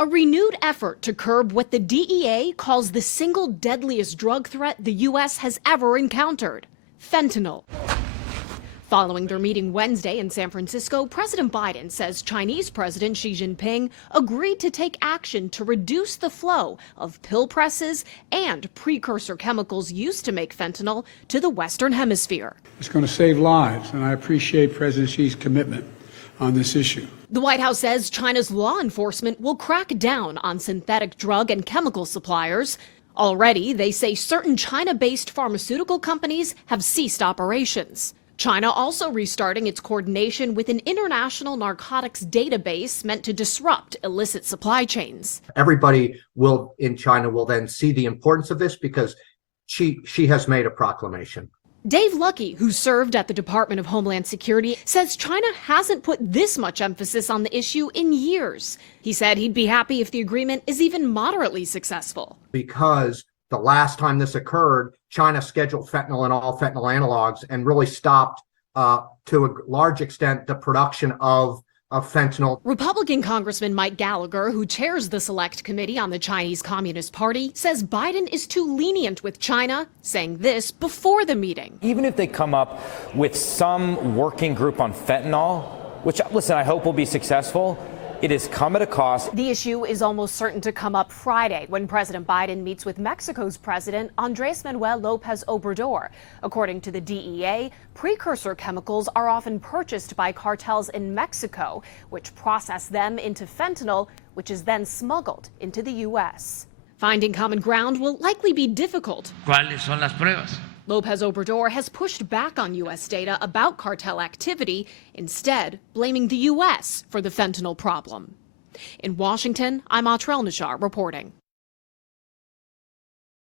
A renewed effort to curb what the DEA calls the single deadliest drug threat the U.S. has ever encountered, fentanyl. Following their meeting Wednesday in San Francisco, President Biden says Chinese President Xi Jinping agreed to take action to reduce the flow of pill presses and precursor chemicals used to make fentanyl to the Western Hemisphere. It's going to save lives, and I appreciate President Xi's commitment on this issue. The White House says China's law enforcement will crack down on synthetic drug and chemical suppliers. Already, they say certain China-based pharmaceutical companies have ceased operations. China also restarting its coordination with an international narcotics database meant to disrupt illicit supply chains. Everybody in China will then see the importance of this because she has made a proclamation. Dave Luckey, who served at the Department of Homeland Security, says China hasn't put this much emphasis on the issue in years. He said he'd be happy if the agreement is even moderately successful. Because the last time this occurred, China scheduled fentanyl and all fentanyl analogs and really stopped, to a large extent, the production of fentanyl. Republican Congressman Mike Gallagher, who chairs the Select Committee on the Chinese Communist Party, says Biden is too lenient with China, saying this before the meeting. Even if they come up with some working group on fentanyl, which, listen, I hope will be successful, it has come at a cost. The issue is almost certain to come up Friday when President Biden meets with Mexico's President Andrés Manuel López Obrador. According to the DEA, precursor chemicals are often purchased by cartels in Mexico, which process them into fentanyl, which is then smuggled into the U.S. Finding common ground will likely be difficult. ¿Cuáles son las pruebas? López Obrador has pushed back on U.S. data about cartel activity, instead blaming the U.S. for the fentanyl problem. In Washington, I'm Atrel Nashar reporting.